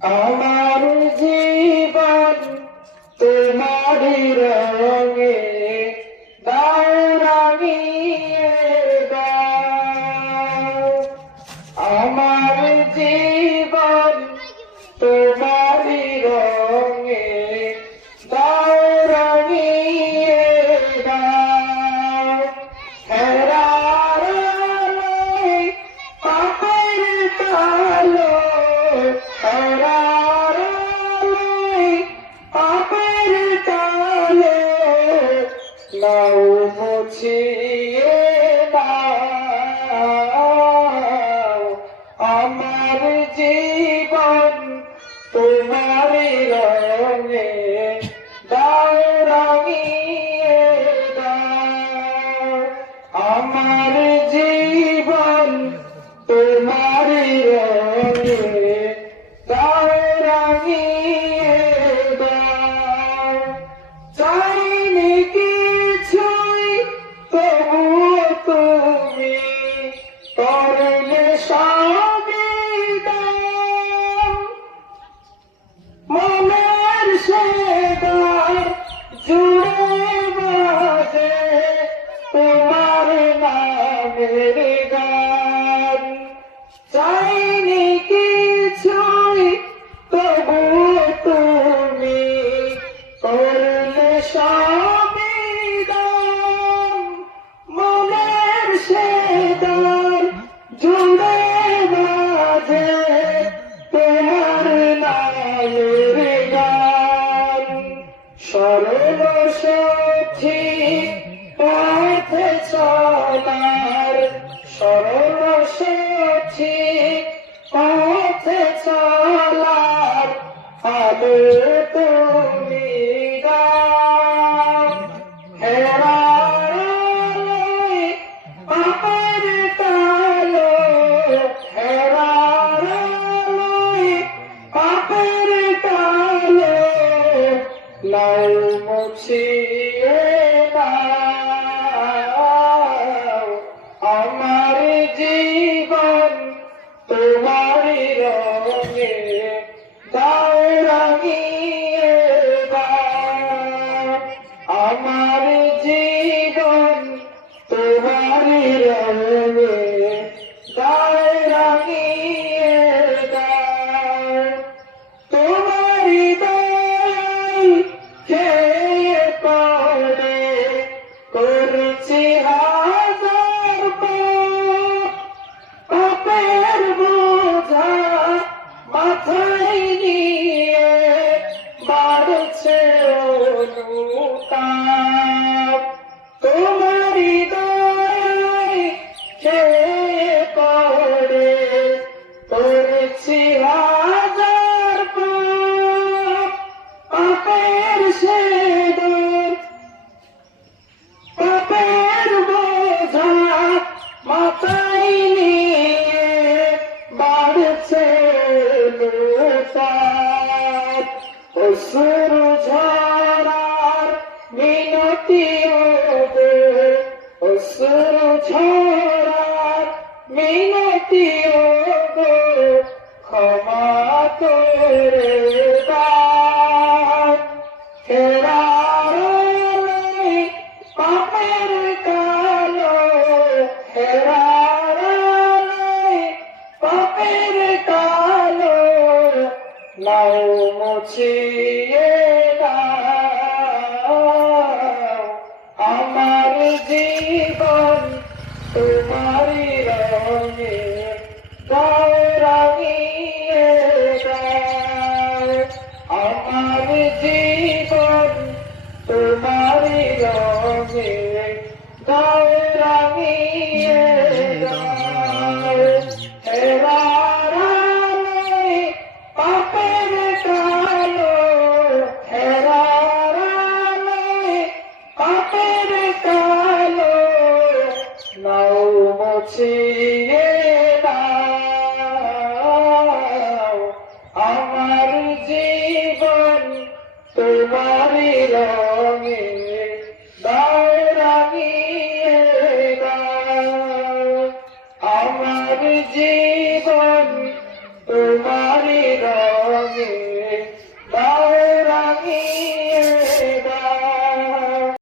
আমার জীবন তোমারই রঙে দাও রাঙিয়ে দাও। আমার জীবন তোমারই রঙে দাও রাঙিয়ে দাও। হেরার আলোয় পাপের কালো, হেরার আলোয় পাপের কালো, নাও মুছিয়ে দাও। আমার জীবন তোমারই রঙে দাও রাঙিয়ে দাও। আমার জীবন তোমারই রঙে দাও রাঙিয়ে দাও। চাইনি কিছুই তবুও তুমি করলে সবই দাও। মনের সেদার জুড়ে বাজে তোমার নামের গান। চাইনি কিছুই তবুও তুমি করলে সবই দান। মনের সেদার জুড়ে বাজে তোমার নামের গান। সরল সঠিক পথে চলার, সরল সঠিক পথে চলার আলো তুমি দাও। হেরার আলোয় পাপের কালো, হেরার আলোয় পাপের কালো, নাও মুছিয়ে দাও। আমার জীবন তোমারই রঙে দাও রাঙিয়ে দাও। আমার জীবন তোমারই রঙে দাও রাঙিয়ে দাও। তোমারই দয়ায় খেয়ে পড়ে করছি হাজার পাপ। পাপের বোঝা মাথায় নিয়ে বাড়ছে অনুতাপ। তোমারই দয়ায় খেয়ে পড়ে করছি হাজার পাপ। পাপের সেদর, পাপের বোঝা মাথায় নিয়ে বাড়ছে অনুতাপ। অশ্রু ঝরার মিনতি ওগো, অশ্রু ঝরার মিনতি ওগো, ক্ষমা করে দাও। হেরার আলোয় পাপের কালো, হেরার আলোয় পাপের কালো, নাও মুছিয়ে দাও। আমার জীবন তোমারই রঙে দাও রাঙিয়ে দাও। আমার জীবন তোমারই রঙে দাও রাঙিয়ে দাও। হেরার আলোয় পাপের কালো, হেরার আলোয় পাপের কালো, নাও মুছিয়ে দাও। আমার জীবন তোমারই রঙে